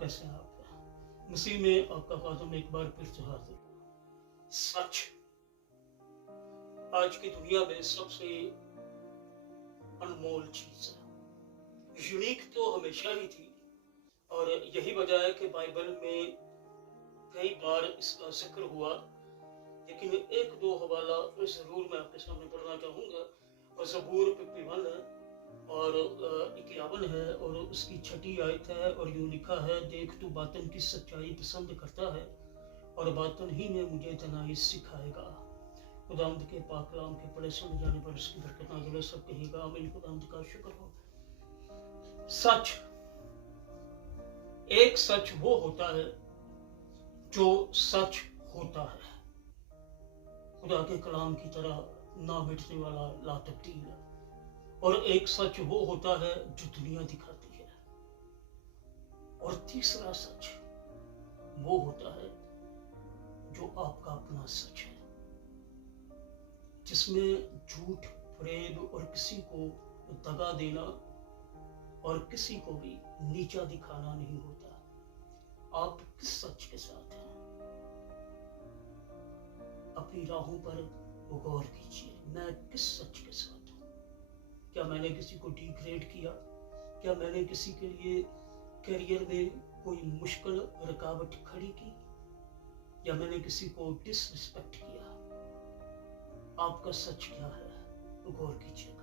कैसे हैं आप? मसीह में आपका खातम एक बार फिर से हाजिर। सच आज की दुनिया में सबसे अनमोल चीज है। यूनिक तो हमेशा ही थी और यही वजह है कि बाइबल में कई बार इसका जिक्र हुआ, लेकिन एक दो हवाला जरूर मैं आपके सामने पढ़ना चाहूंगा। और ज़बूर 51 और 51 है और उसकी 6ठी आयत है और यूं लिखा है, देख तू बातन की सच्चाई पसंद करता है और बातन ही में मुझे तनाई सिखाएगा। खुदावंद के पाक कलाम के पढ़े सुन जाने पर उसकी बरकत नाज़िल हो। सब कहिएगा आमीन। खुदावंद का शुक्र हो। सच, एक सच वो होता है जो सच होता है, खुदा के कलाम की तरह ना मिटने वाला, ला तब्दील है। और एक सच वो होता है जो दुनिया दिखाती है। और तीसरा सच वो होता है जो आपका अपना सच है, जिसमें झूठ, फरेब और किसी को दगा देना और किसी को भी नीचा दिखाना नहीं होता। आप किस सच के साथ हैं? अपनी राहों पर गौर कीजिए, मैं किस सच के साथ हूं? क्या मैंने किसी को डिग्रेड किया? क्या मैंने किसी के लिए करियर में कोई मुश्किल रुकावट खड़ी की? या मैंने किसी को डिसरिस्पेक्ट किया? आपका सच क्या है? गौर कीजिए।